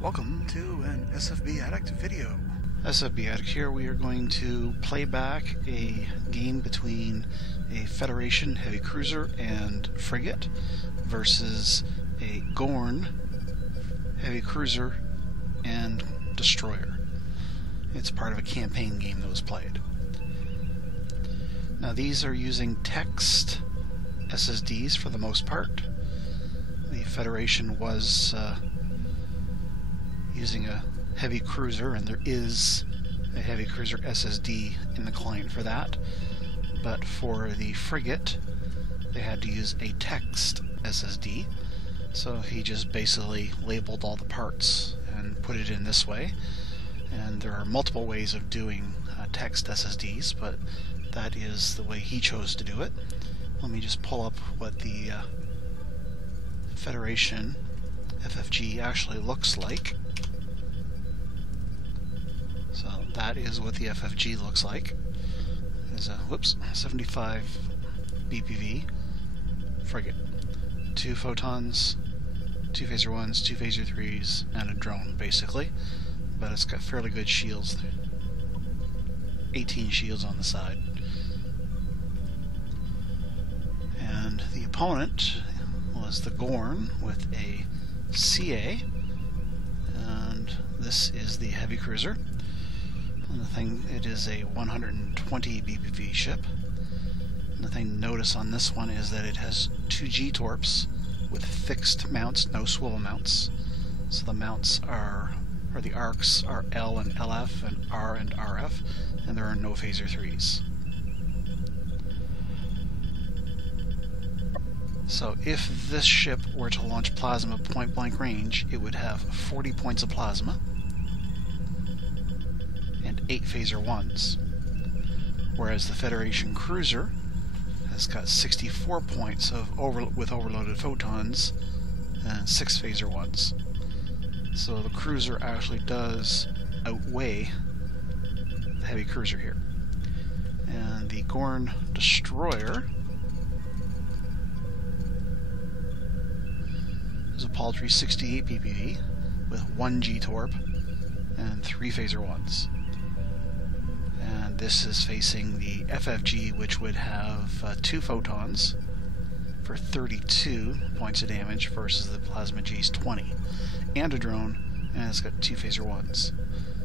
Welcome to an SFB Addict video. SFB Addict here. We are going to play back a game between a Federation heavy cruiser and frigate versus a Gorn heavy cruiser and destroyer. It's part of a campaign game that was played. Now these are using text SSDs for the most part. The Federation was using a heavy cruiser, and there is a heavy cruiser SSD in the client for that. But for the frigate, they had to use a text SSD. So he just basically labeled all the parts and put it in this way. And there are multiple ways of doing text SSDs, but that is the way he chose to do it. Let me just pull up what the Federation FFG actually looks like. So that is what the FFG looks like. It's a 75 BPV frigate. 2 photons, 2 phaser 1s, 2 phaser 3s, and a drone, basically. But it's got fairly good shields. 18 shields on the side. And the opponent was the Gorn with a CA. And this is the heavy cruiser. And the thing, it is a 120 BPV ship. And the thing to notice on this one is that it has 2 G-torps with fixed mounts, no swivel mounts. So the mounts are, or the arcs are L and LF and R and RF, and there are no phaser 3s. So if this ship were to launch plasma point blank range, it would have 40 points of plasma and 8 phaser 1s, whereas the Federation cruiser has got 64 points with overloaded photons and 6 phaser 1s. So the cruiser actually does outweigh the heavy cruiser here. And the Gorn destroyer is a paltry 68 ppv with 1 G-torp and 3 phaser 1s. And this is facing the FFG, which would have 2 photons for 32 points of damage versus the Plasma G's 20, and a drone, and it's got 2 phaser 1s.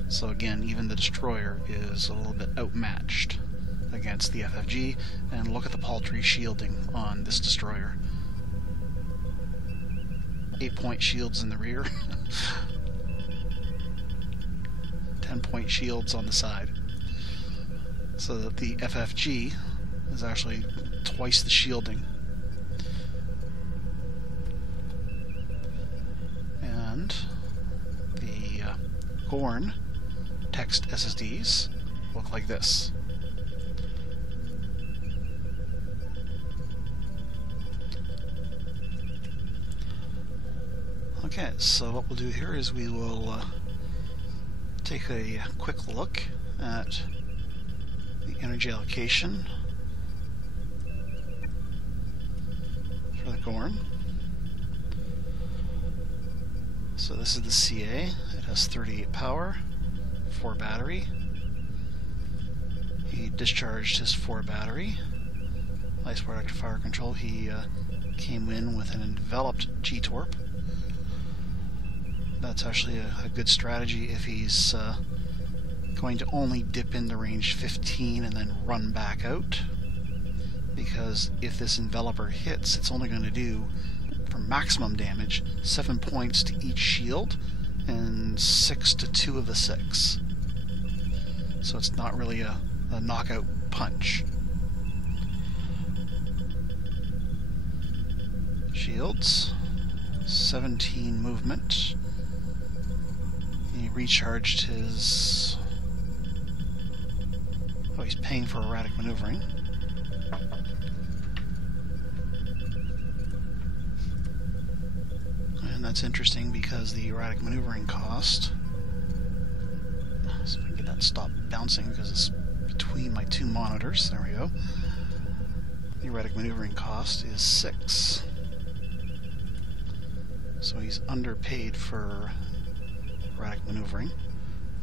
So again, even the destroyer is a little bit outmatched against the FFG, and look at the paltry shielding on this destroyer. 8-point shields in the rear, 10-point shields on the side. So that the FFG is actually twice the shielding. And the Gorn text SSDs look like this. Okay, so what we'll do here is we will take a quick look at the energy allocation for the Gorn. So this is the CA. It has 38 power, 4 battery. He discharged his 4 battery. Light sport active fire control. He came in with an enveloped G-torp. That's actually a good strategy if he's going to only dip into range 15 and then run back out, because if this enveloper hits, it's only going to do, for maximum damage, 7 points to each shield and 6 to 2 of the 6. So it's not really a knockout punch. Shields, 17 movement. He recharged his... Oh, he's paying for erratic maneuvering. And that's interesting because the erratic maneuvering cost... So if I can get that to stop bouncing because it's between my 2 monitors. There we go. The erratic maneuvering cost is 6. So he's underpaid for erratic maneuvering.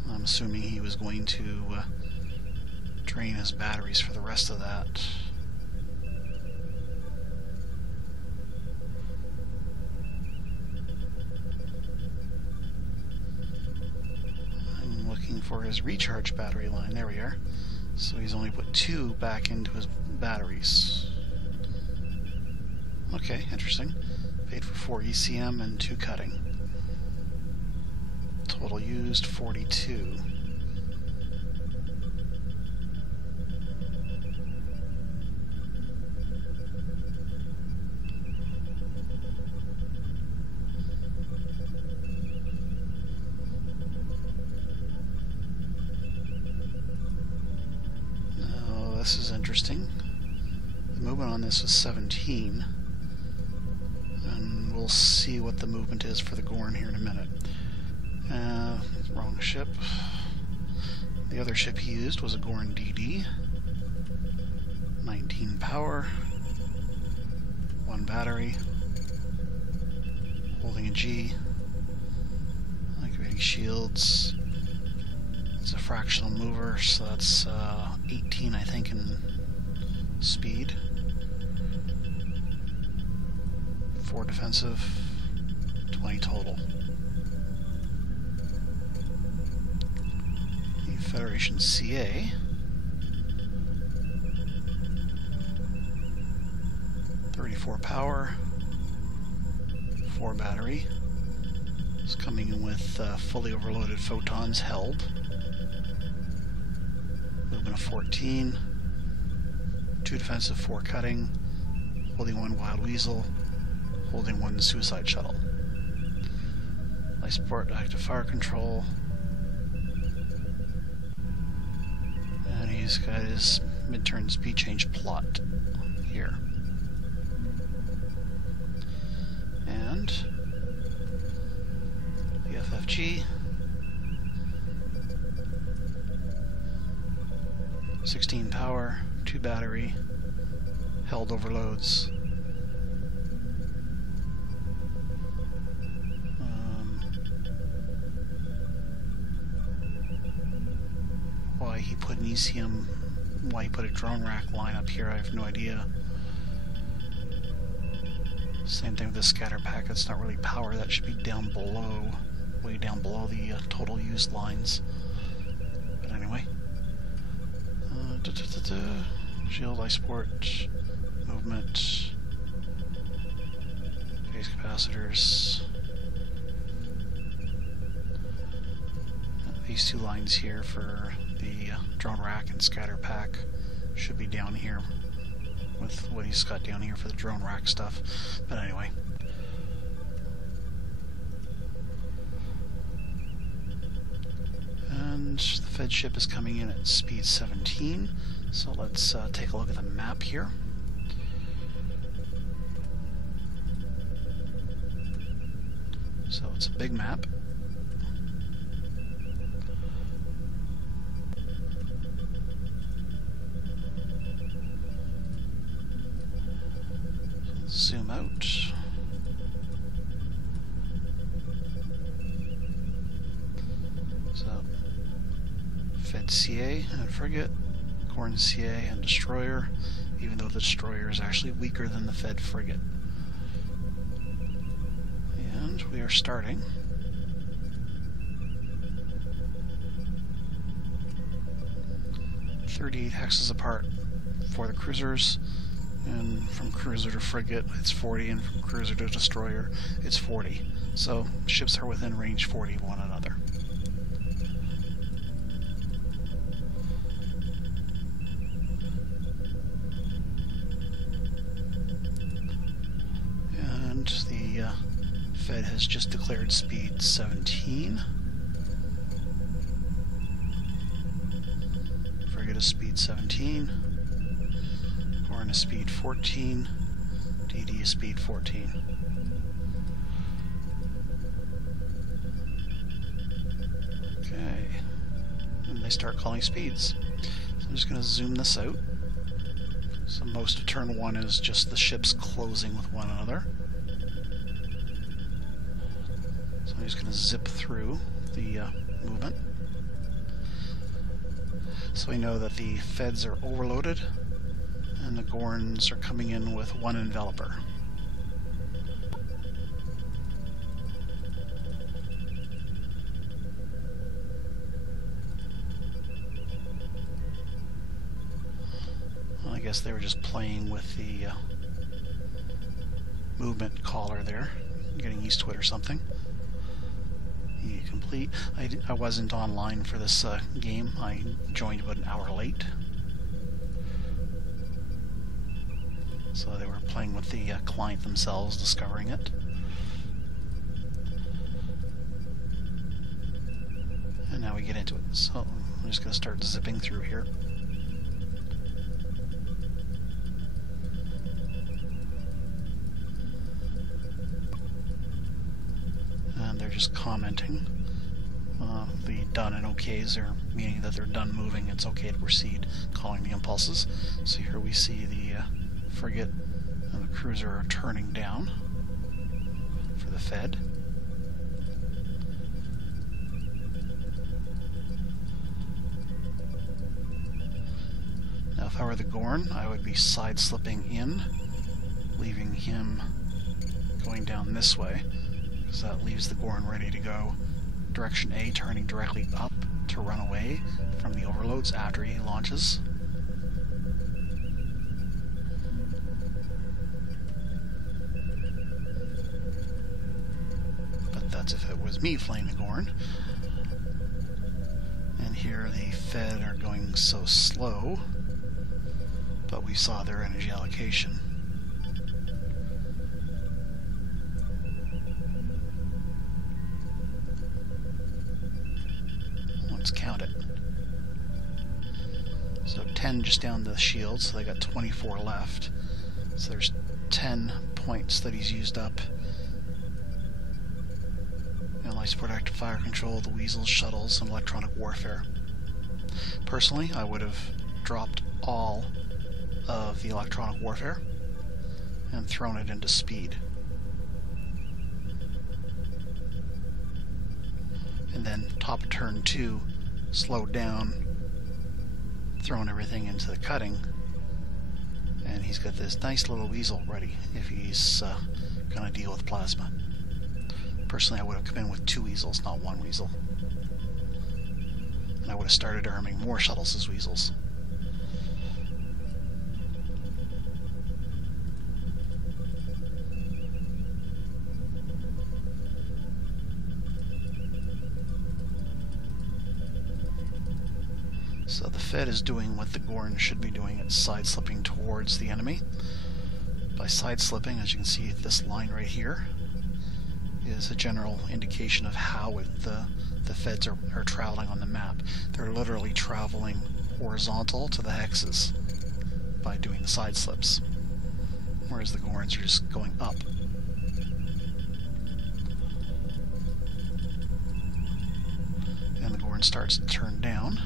I'm assuming he was going to drain his batteries for the rest of that. I'm looking for his recharge battery line. There we are. So he's only put 2 back into his batteries. Okay, interesting. Paid for 4 ECM and 2 cutting. Total used 42. Now, this is interesting. The movement on this was 17. And we'll see what the movement is for the Gorn here in a minute. Wrong ship. The other ship he used was a Gorn DD. 19 power. 1 battery. Holding a G. Activating shields. It's a fractional mover, so that's 18, I think, in speed. 4 defensive. 20 total. Federation CA. 34 power. 4 battery. It's coming in with fully overloaded photons held. Movement of 14. 2 defensive, 4 cutting. Holding 1 Wild Weasel. Holding 1 Suicide Shuttle. Life support, active fire control. And he's got his mid-turn speed change plot here. And the FFG, 16 power, 2 battery, held overloads. Why he put an ECM, why he put a drone rack line up here, I have no idea. Same thing with the scatter pack, it's not really power, that should be down below, way down below the total used lines. But anyway. Shield, life support, movement, phase capacitors. These 2 lines here for the drone rack and scatter pack should be down here with what he's got down here for the drone rack stuff. But anyway. And the Fed ship is coming in at speed 17. So let's take a look at the map here. So it's a big map. Zoom out. So, Fed CA and frigate, Gorn CA and destroyer, even though the destroyer is actually weaker than the Fed frigate. And we are starting. .38 hexes apart for the cruisers. And from cruiser to frigate, it's 40, and from cruiser to destroyer, it's 40. So, ships are within range 40 of one another. And the Fed has just declared speed 17. Frigate is speed 17. Gorn is speed 14, DD is speed 14. Okay, and they start calling speeds. So I'm just going to zoom this out. So most of turn 1 is just the ships closing with one another. So I'm just going to zip through the movement. So we know that the feds are overloaded and the Gorns are coming in with one enveloper. Well, I guess they were just playing with the movement collar there, getting used to it or something. Complete. I wasn't online for this game. I joined about an hour late. So they were playing with the client themselves, discovering it. And now we get into it. So I'm just going to start zipping through here. And they're just commenting. The done and okays are meaning that they're done moving, it's okay to proceed, calling the impulses. So here we see the frigate and the cruiser are turning down for the Fed. Now if I were the Gorn, I would be side-slipping in, leaving him going down this way, because that leaves the Gorn ready to go direction A, turning directly up to run away from the overloads after he launches. But that's if it was me flying the Gorn. And here the Fed are going so slow, but we saw their energy allocation. Let's count it. So 10 just down the shield, so they got 24 left. So there's 10 points that he's used up. And life support, active fire control, the weasels, shuttles, and electronic warfare. Personally, I would have dropped all of the electronic warfare and thrown it into speed. And then top of turn 2, slowed down, thrown everything into the cutting, and he's got this nice little weasel ready if he's going to deal with plasma. Personally, I would have come in with 2 weasels, not 1 weasel. And I would have started arming more shuttles as weasels. So the Fed is doing what the Gorn should be doing. It's side-slipping towards the enemy. By side-slipping, as you can see, this line right here is a general indication of how the Feds are traveling on the map. They're literally traveling horizontal to the hexes by doing the side slips, whereas the Gorns are just going up. And the Gorn starts to turn down.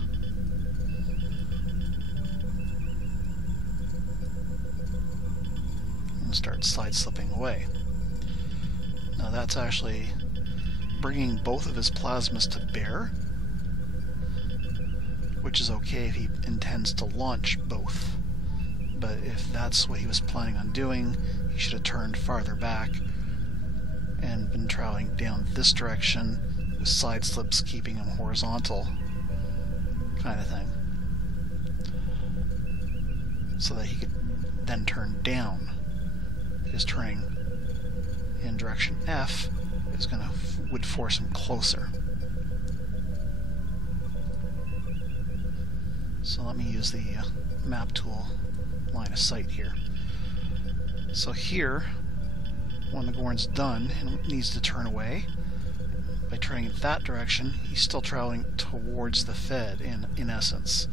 Start side-slipping away. Now that's actually bringing both of his plasmas to bear, which is okay if he intends to launch both. But if that's what he was planning on doing, he should have turned farther back and been traveling down this direction with side slips keeping him horizontal, kind of thing, so that he could then turn down. Is turning in direction F is would force him closer. So let me use the map tool line of sight here. So here, when the Gorn's done and needs to turn away, by turning in that direction, he's still traveling towards the Fed in essence.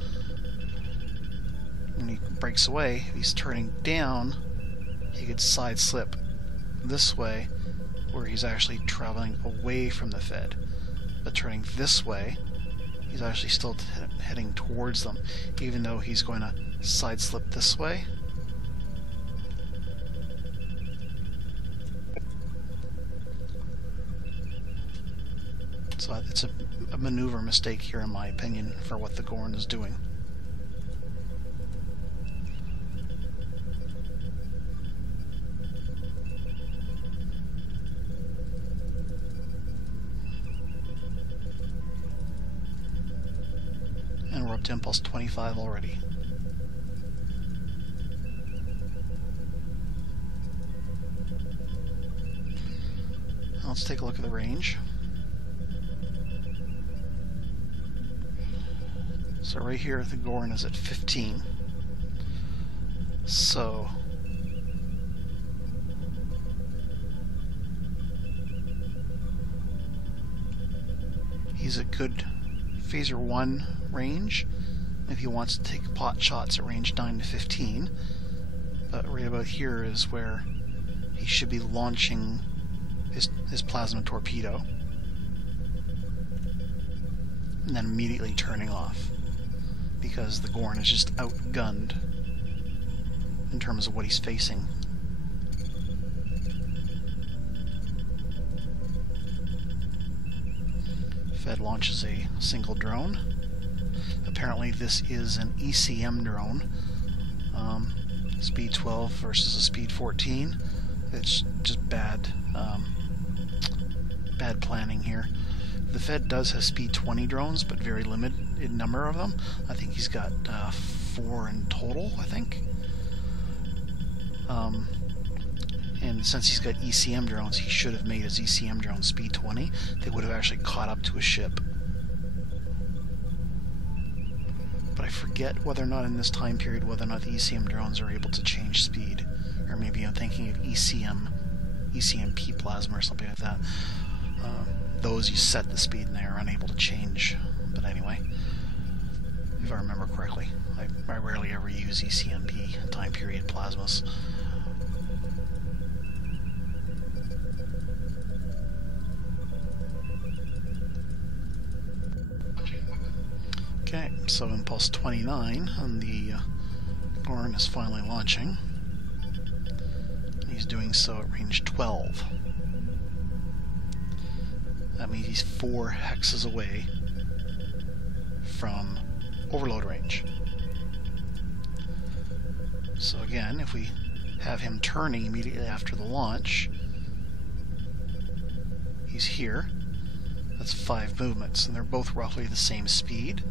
When he breaks away, if he's turning down, he could side slip this way, where he's actually traveling away from the Fed. But turning this way, he's actually still heading towards them, even though he's going to side slip this way. So So it's a maneuver mistake here, in my opinion, for what the Gorn is doing. And we're up to impulse 25 already. Let's take a look at the range. So right here the Gorn is at 15. So he's a good phaser 1 range if he wants to take pot shots at range 9 to 15. But right about here is where he should be launching his plasma torpedo and then immediately turning off, because the Gorn is just outgunned in terms of what he's facing. Fed launches a single drone. Apparently this is an ECM drone. Speed 12 versus a speed 14. It's just bad planning here. The Fed does have speed 20 drones, but very limited in number of them. I think he's got 4 in total, I think. And since he's got ECM drones, he should have made his ECM drone speed 20. They would have actually caught up to a ship. But I forget whether or not in this time period, whether or not the ECM drones are able to change speed. Or maybe I'm thinking of ECMP plasma or something like that. Those you set the speed and they are unable to change. But anyway, if I remember correctly, I rarely ever use ECMP time period plasmas. Okay, so impulse 29 and the Gorn is finally launching. He's doing so at range 12. That means he's 4 hexes away from overload range. So again, if we have him turning immediately after the launch, he's here. That's 5 movements, and they're both roughly the same speed.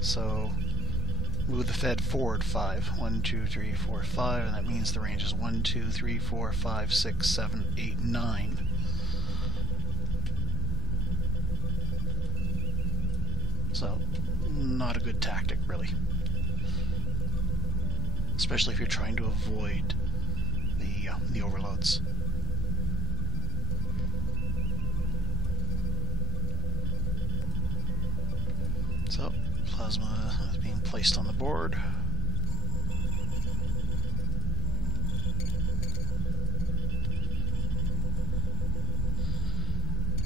So move the Fed forward 5. 1, 2, 3, 4, 5, and that means the range is 1, 2, 3, 4, 5, 6, 7, 8, 9. So, not a good tactic, really. Especially if you're trying to avoid the overloads. So, plasma is being placed on the board.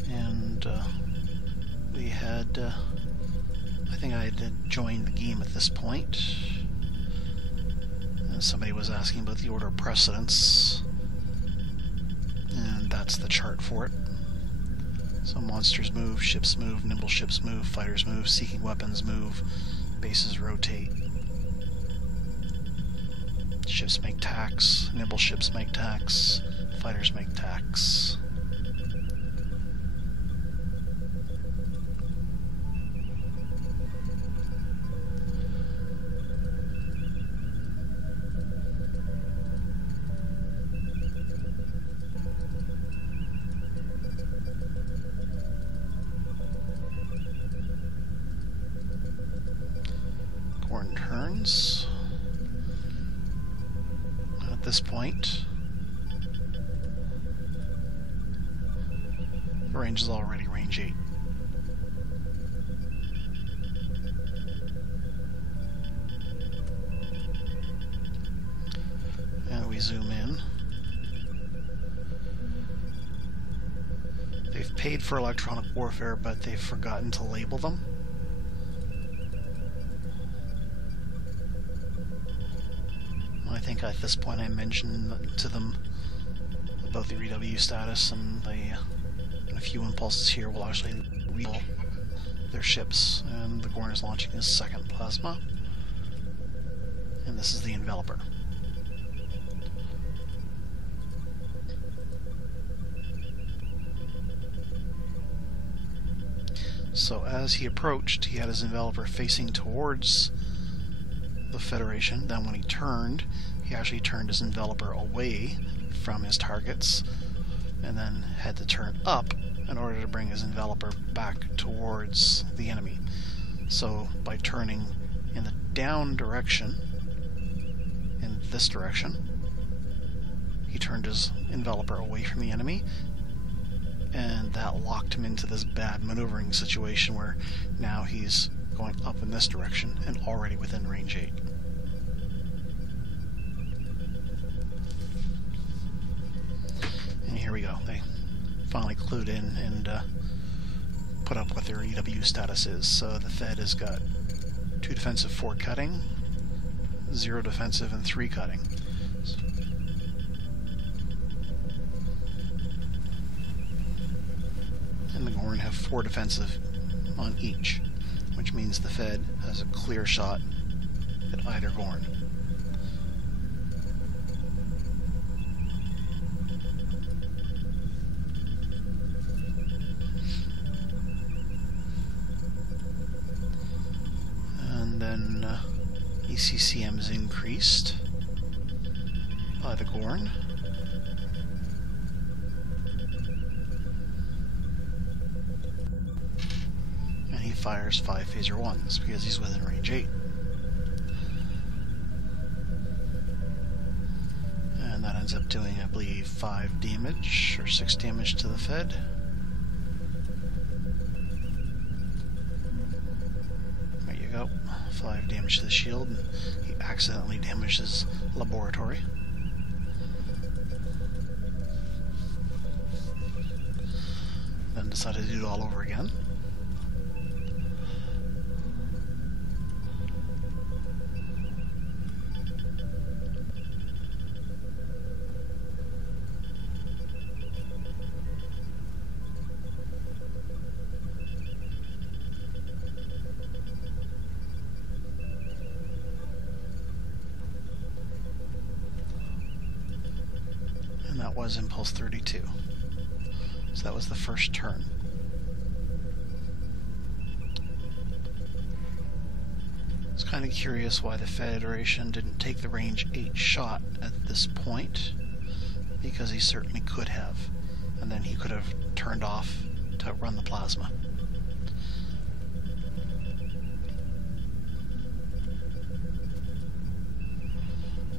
And we had... I think I had joined the game at this point. And somebody was asking about the order of precedence. And that's the chart for it. So monsters move, ships move, nimble ships move, fighters move, seeking weapons move, bases rotate. Ships make tacks, nimble ships make tacks, fighters make tacks. Gorn turns. At this point, the range is already range 8. And we zoom in. They've paid for electronic warfare, but they've forgotten to label them. I think at this point I mentioned to them about the REW status, and in a few impulses here we'll actually reveal their ships, and the Gorn is launching his second plasma. And this is the enveloper. So as he approached, he had his enveloper facing towards the Federation. Then when he turned, he actually turned his enveloper away from his targets, and then had to turn up in order to bring his enveloper back towards the enemy. So by turning in the down direction, in this direction, he turned his enveloper away from the enemy, and that locked him into this bad maneuvering situation where now he's going up in this direction and already within range 8. And here we go. They finally clued in and put up what their EW status is. So the Fed has got 2 defensive, 4 cutting, 0 defensive, and 3 cutting. And the Gorn have 4 defensive on each, which means the Fed has a clear shot at either Gorn. And then ECCM is increased by the Gorn. He fires 5 phaser 1s because he's within range 8. And that ends up doing, I believe, 5 damage or 6 damage to the Fed. There you go. 5 damage to the shield, and he accidentally damaged his laboratory. Then decided to do it all over again. And that was Impulse 32. So that was the first turn. It's kind of curious why the Federation didn't take the range 8 shot at this point, because he certainly could have, and then he could have turned off to run the plasma.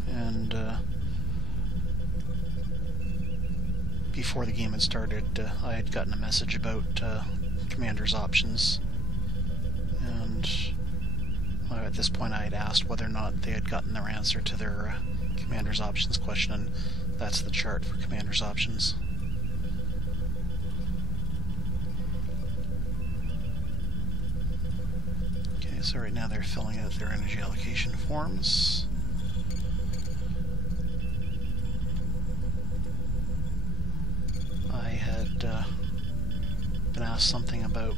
And before the game had started, I had gotten a message about Commander's options, and at this point I had asked whether or not they had gotten their answer to their Commander's options question, and that's the chart for Commander's options. Okay, so right now they're filling out their energy allocation forms. I had been asked something about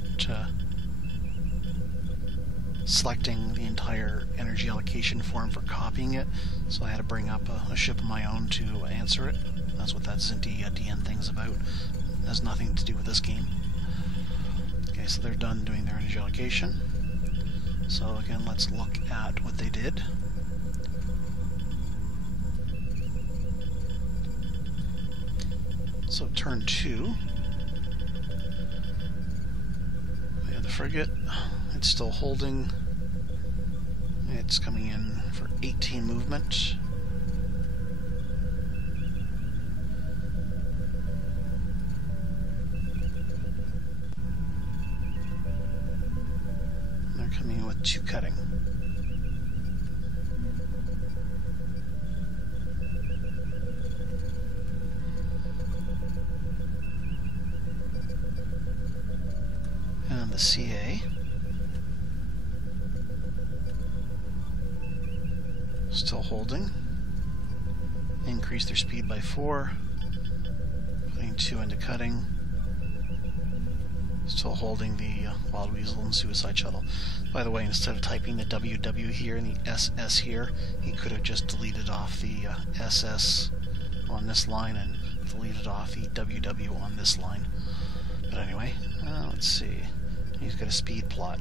selecting the entire energy allocation form for copying it, so I had to bring up a ship of my own to answer it. That's what that Zinti DN thing's about. It has nothing to do with this game. Okay, so they're done doing their energy allocation. So again, let's look at what they did. So turn 2, we have the frigate. It's still holding. It's coming in for 18 movement. They're coming in with 2 cutting. And the CA still holding. Increase their speed by 4, putting 2 into cutting. Still holding the Wild Weasel and Suicide Shuttle. By the way, instead of typing the WW here and the SS here, he could have just deleted off the SS on this line and deleted off the WW on this line. But anyway, let's see. He's got a speed plot.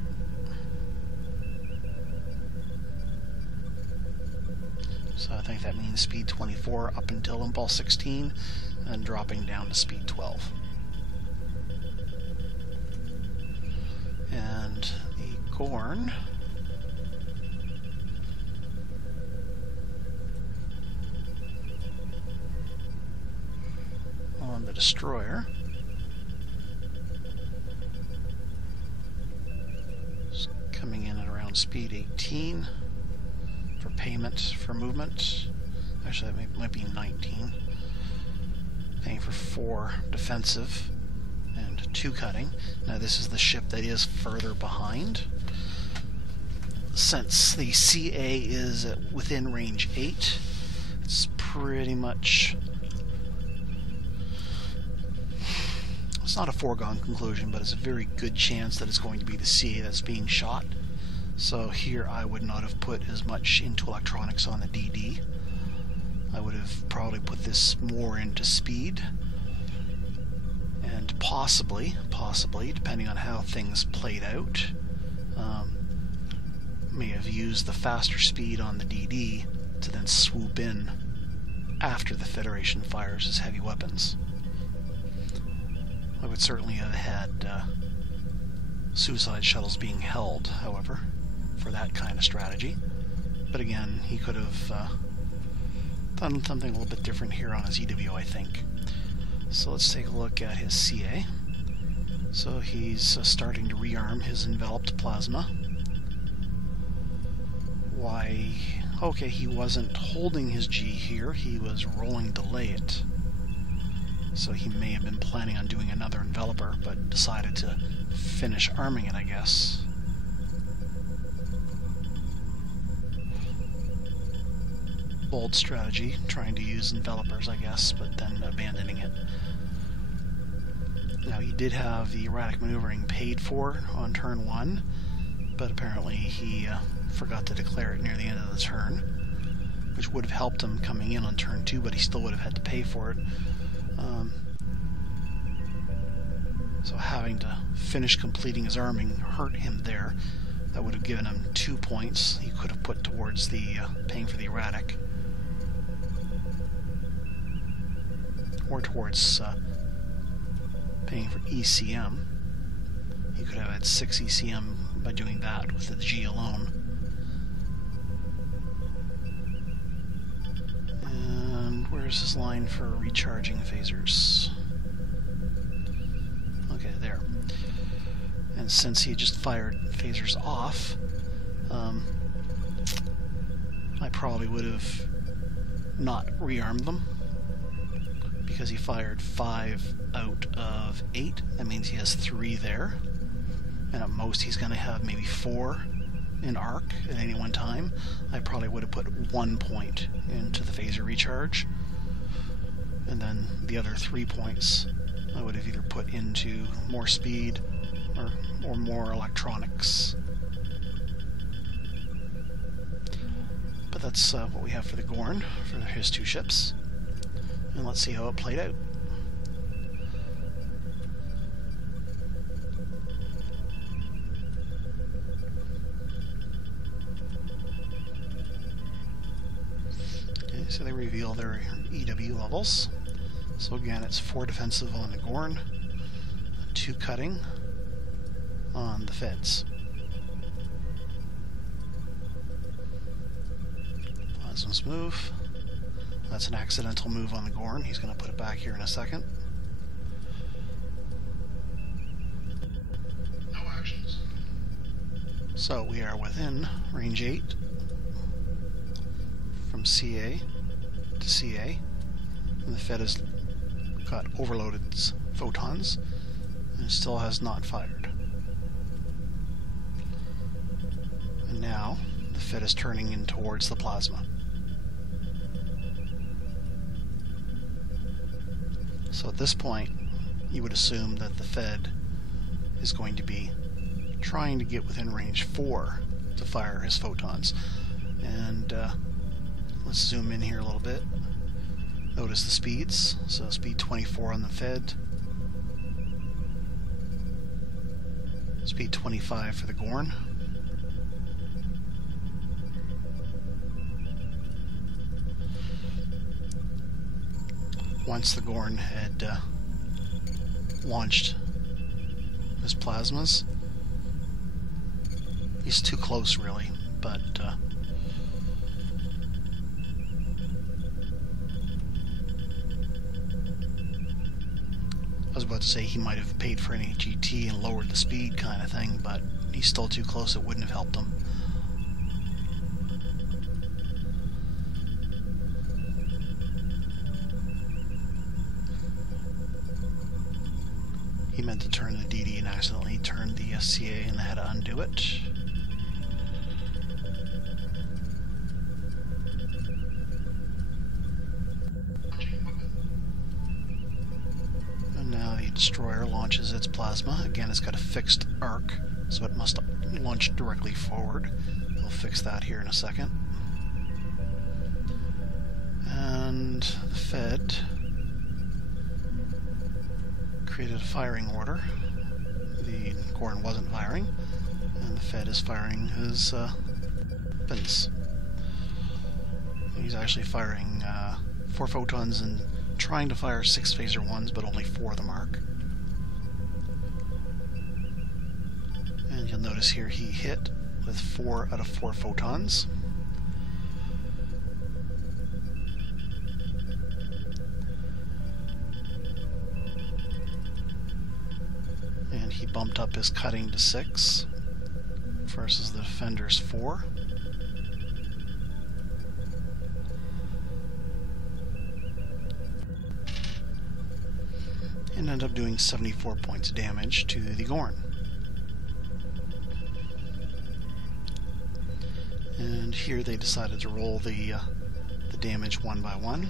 So I think that means speed 24 up until impulse 16, and then dropping down to speed 12. And the Gorn on the destroyer is coming in at around speed 18 for payment for movement. Actually, that might be 19. Paying for 4 defensive and 2 cutting. Now this is the ship that is further behind. Since the CA is within range 8, it's pretty much... It's not a foregone conclusion, but it's a very good chance that it's going to be the CA that's being shot. So here I would not have put as much into electronics on the DD. I would have probably put this more into speed. And possibly, depending on how things played out, may have used the faster speed on the DD to then swoop in after the Federation fires its heavy weapons. I would certainly have had suicide shuttles being held, however, for that kind of strategy. But again, he could have done something a little bit different here on his EW, I think. So let's take a look at his CA. So he's starting to rearm his enveloped plasma. Why? Okay, he wasn't holding his G here, he was rolling delay it. So he may have been planning on doing another enveloper, but decided to finish arming it, I guess. Bold strategy, trying to use envelopers, I guess, but then abandoning it. Now, he did have the erratic maneuvering paid for on turn 1, but apparently he forgot to declare it near the end of the turn, which would have helped him coming in on turn 2, but he still would have had to pay for it. So having to finish completing his arming hurt him there. That would have given him 2 points he could have put towards the paying for the erratic, or towards paying for ECM. He could have had 6 ECM by doing that with the G alone. And where's his line for recharging phasers? Okay, there. And since he just fired phasers off, I probably would have not rearmed them, because he fired 5 out of 8. That means he has 3 there, and at most he's going to have maybe 4 in arc at any one time. I probably would have put 1 point into the phaser recharge, and then the other 3 points I would have either put into more speed or more electronics. But that's what we have for the Gorn, for his 2 ships. And let's see how it played out. Okay, so they reveal their EW levels. So again, it's 4 defensive on the Gorn, 2 cutting on the Feds. Plasma's move. That's an accidental move on the Gorn. He's going to put it back here in a second. No actions. So we are within range 8 from CA to CA. And the Fed has got overloaded photons and still has not fired. And now the Fed is turning in towards the plasma. So at this point, you would assume that the Fed is going to be trying to get within range 4 to fire his photons. And let's zoom in here a little bit. Notice the speeds. So speed 24 on the Fed, speed 25 for the Gorn. Once the Gorn had launched his plasmas, he's too close really, but I was about to say he might have paid for any GT and lowered the speed kind of thing, but he's still too close, it wouldn't have helped him. He meant to turn the DD and accidentally turned the SCA and had to undo it. And now the destroyer launches its plasma. Again, it's got a fixed arc, so it must launch directly forward. We'll fix that here in a second. And the Fed created a firing order. The Gorn wasn't firing, and the Fed is firing his weapons. He's actually firing 4 photons and trying to fire 6 phaser ones, but only 4 of them arc. And you'll notice here he hit with 4 out of 4 photons. He bumped up his cutting to 6 versus the Defender's 4. And ended up doing 74 points of damage to the Gorn. And here they decided to roll the damage one by one.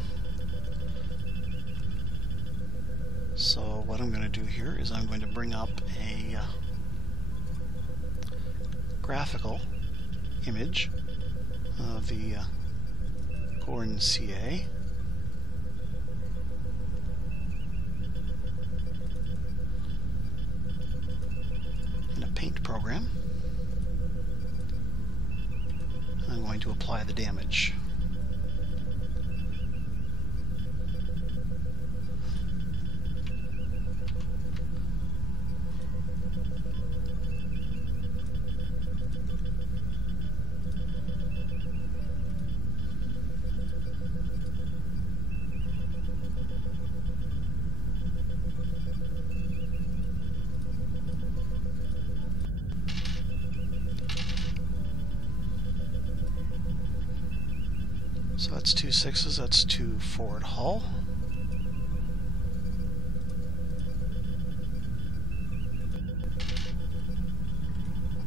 So what I'm going to do here is I'm going to bring up a graphical image of the Gorn CA. In a paint program. I'm going to apply the damage. So that's 2 6s, that's 2 forward hull.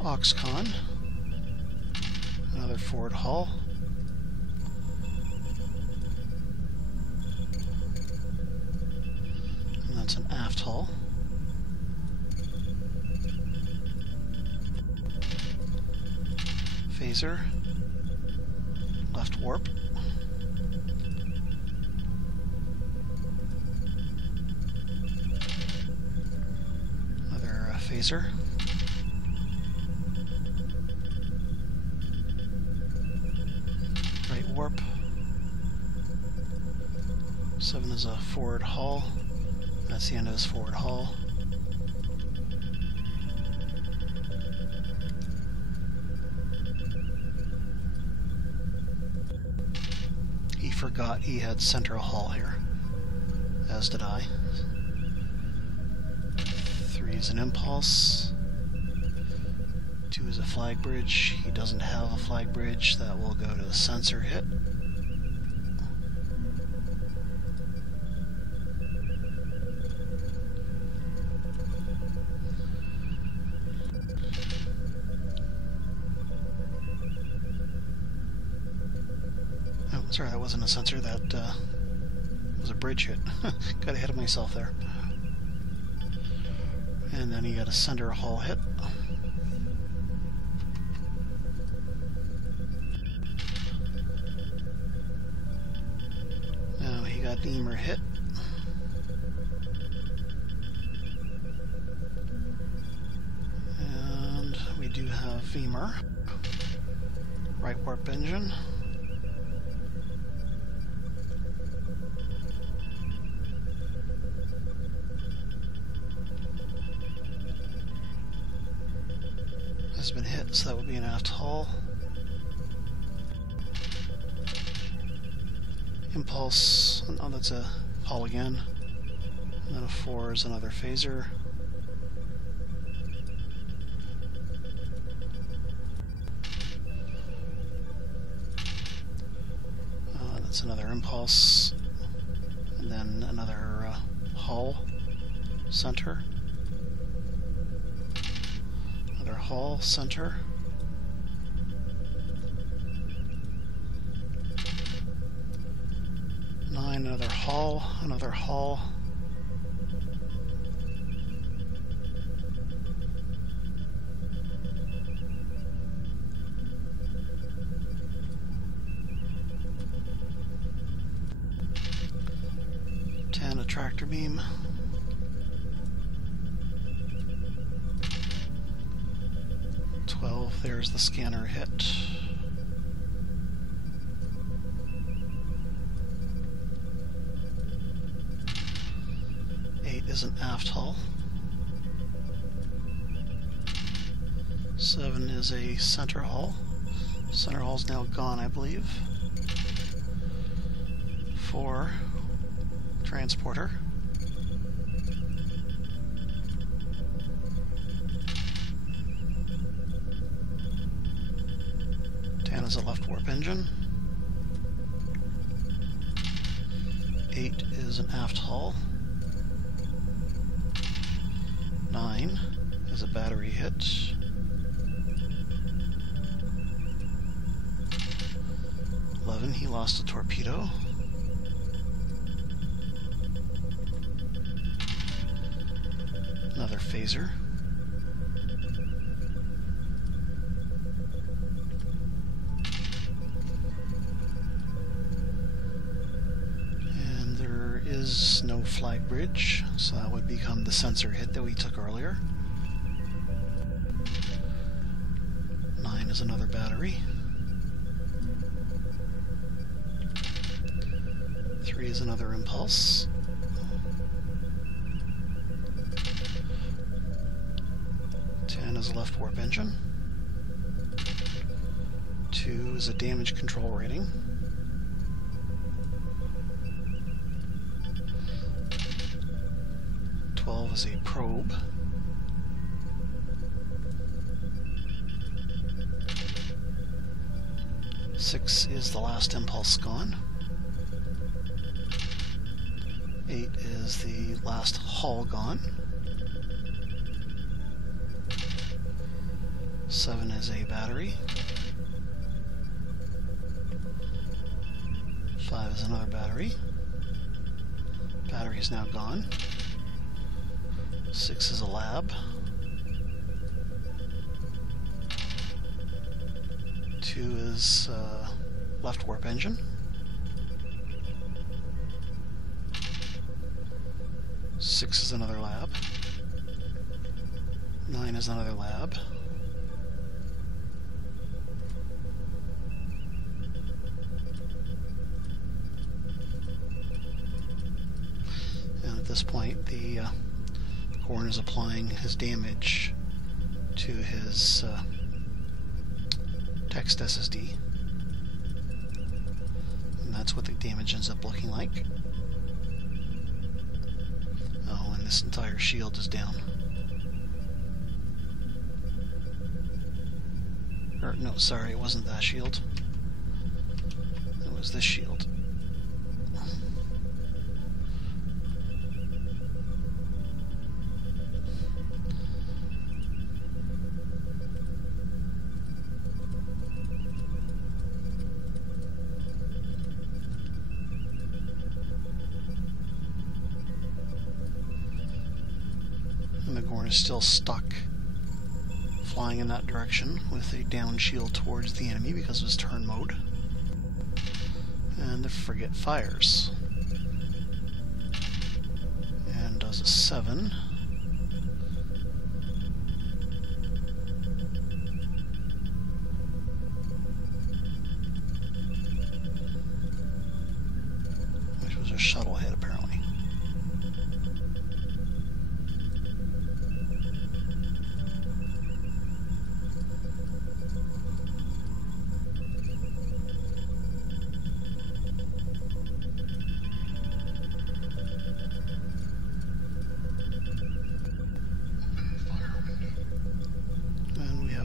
Oxcon, another forward hull. And that's an aft hull. Phaser, left warp. Phaser. Right warp. 7 is a forward hull. That's the end of his forward hull. He forgot he had central hull here, as did I. 3 is an impulse. 2 is a flag bridge. He doesn't have a flag bridge. That will go to the sensor hit. Oh, sorry, that wasn't a sensor. That was a bridge hit. Got ahead of myself there. And then you got a center hull hit. Now he got Eamer hit. And we do have Eamer. Right warp engine. Has been hit, so that would be an aft hull. Impulse, oh, that's a hull again. And then a 4 is another phaser. That's another impulse. And then another hull center. Hull center. Nine, another hull, another hull. A tractor beam. There's the scanner hit. Eight is an aft hull. 7 is a center hull. Center hull's now gone, I believe. 4, transporter. 10 is a left warp engine. 8 is an aft hull. 9 is a battery hit. 11, he lost a torpedo. Another phaser. And there is no flag bridge, so that would become the sensor hit that we took earlier. 9 is another battery. 3 is another impulse. 10 is a left warp engine. 2 is a damage control rating. 12 is a probe. 6 is the last impulse gone. 8 is the last hull gone. 7 is a battery. 5 is another battery. Battery is now gone. 6 is a lab. 2 is left warp engine. 6 is another lab. 9 is another lab. And at this point, the Gorn is applying his damage to his text SSD. And that's what the damage ends up looking like. Oh, and this entire shield is down. Or, no, sorry, it wasn't that shield. It was this shield. Gorn is still stuck flying in that direction with a down shield towards the enemy because of his turn mode. And the frigate fires. And does a 7. Which was a shuttle hit, apparently.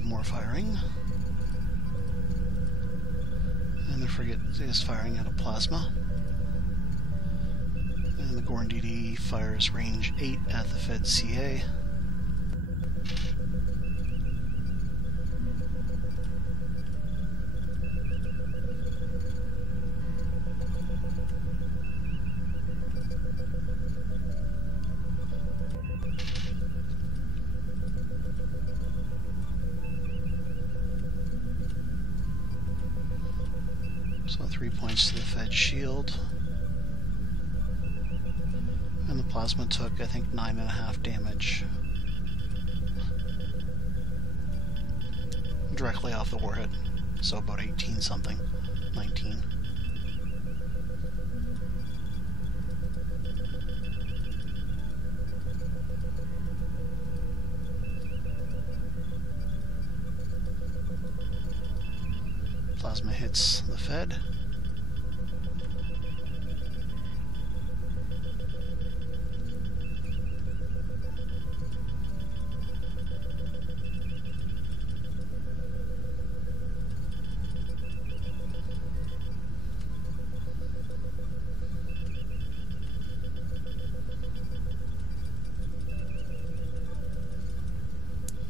More firing, and the frigate is firing out of plasma, and the Gorn DD fires range 8 at the Fed CA. So 3 points to the Fed shield. And the plasma took, I think, 9.5 damage. Directly off the warhead. So about 18 something. 19. Plasma hits the Fed.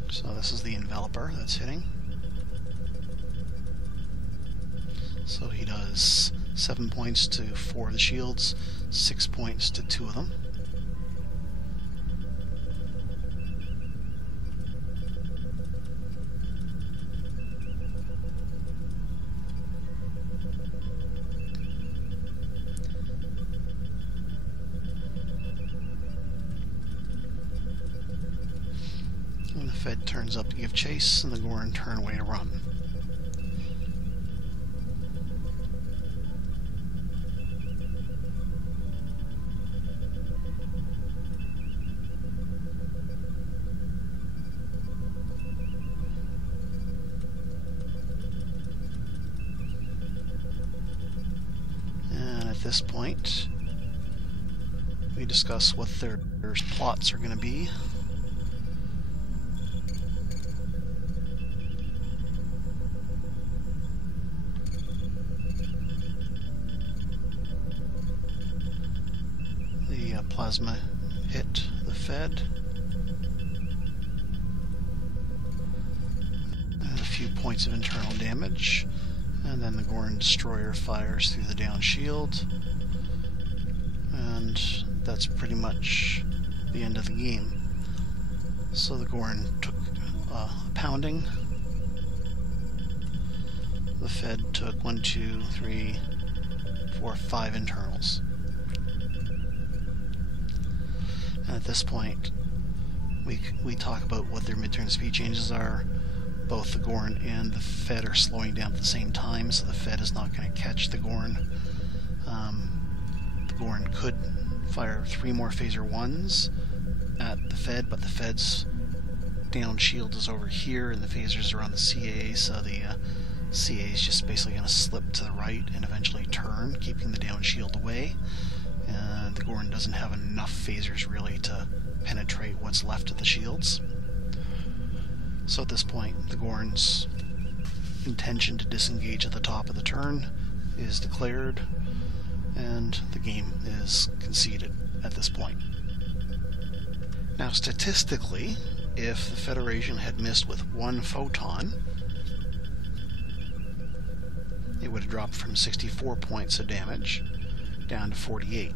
So this is the enveloper that's hitting. So he does 7 points to 4 of the shields, 6 points to 2 of them. And the Fed turns up to give chase, and the Gorn turn away to run. At this point, we discuss what their plots are going to be. The plasma hit the Fed. And a few points of internal damage. And then the Gorn destroyer fires through the down shield, and that's pretty much the end of the game. So the Gorn took a pounding. The Fed took 1, 2, 3, 4, 5 internals. And at this point, we talk about what their mid-turn speed changes are. Both the Gorn and the Fed are slowing down at the same time, so the Fed is not going to catch the Gorn. The Gorn could fire 3 more phaser 1s at the Fed, but the Fed's down shield is over here and the phasers are on the CA, so the CA is just basically going to slip to the right and eventually turn, keeping the down shield away. And the Gorn doesn't have enough phasers really to penetrate what's left of the shields. So at this point, the Gorn's intention to disengage at the top of the turn is declared, and the game is conceded at this point. Now statistically, if the Federation had missed with 1 photon, it would have dropped from 64 points of damage down to 48,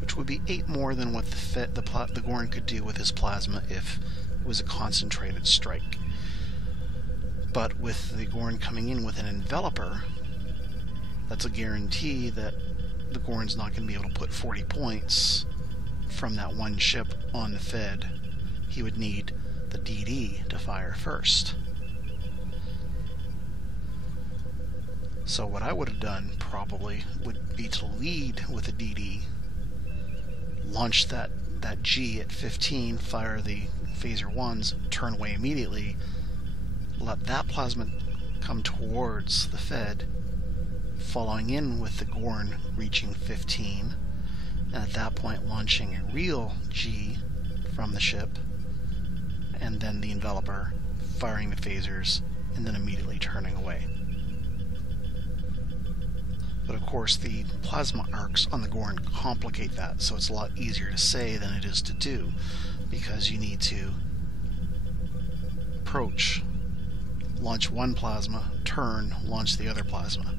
which would be 8 more than what the Gorn could do with his plasma if It was a concentrated strike. But with the Gorn coming in with an enveloper, that's a guarantee that the Gorn's not going to be able to put 40 points from that one ship on the Fed. He would need the DD to fire first. So what I would have done probably would be to lead with a DD, launch that G at 15, fire the phaser 1s, turn away immediately, let that plasma come towards the Fed, following in with the Gorn reaching 15, and at that point launching a real G from the ship, and then the enveloper, firing the phasers, and then immediately turning away. But of course the plasma arcs on the Gorn complicate that, so it's a lot easier to say than it is to do, because you need to approach, launch one plasma, turn, launch the other plasma.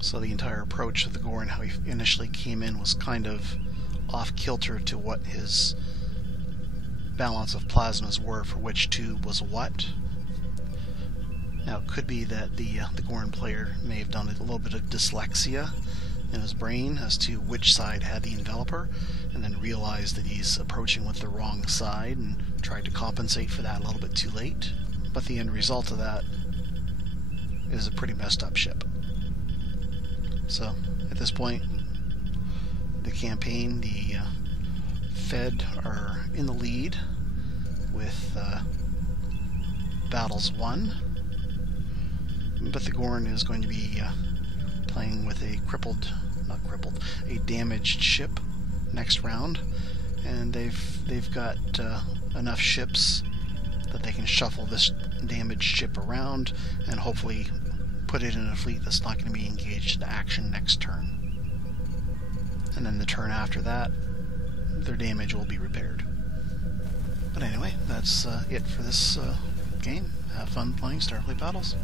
So the entire approach of the Gorn, how he initially came in, was kind of off-kilter to what his balance of plasmas were for which tube was what. Now it could be that the Gorn player may have done a little bit of dyslexia in his brain as to which side had the enveloper, and then realized that he's approaching with the wrong side and tried to compensate for that a little bit too late. But the end result of that is a pretty messed up ship. So at this point, the campaign, the Fed are in the lead with battles won, but the Gorn is going to be playing with a a damaged ship next round, and they've got enough ships that they can shuffle this damaged ship around and hopefully put it in a fleet that's not going to be engaged in action next turn. And then the turn after that, their damage will be repaired. But anyway, that's it for this game. Have fun playing Starfleet Battles.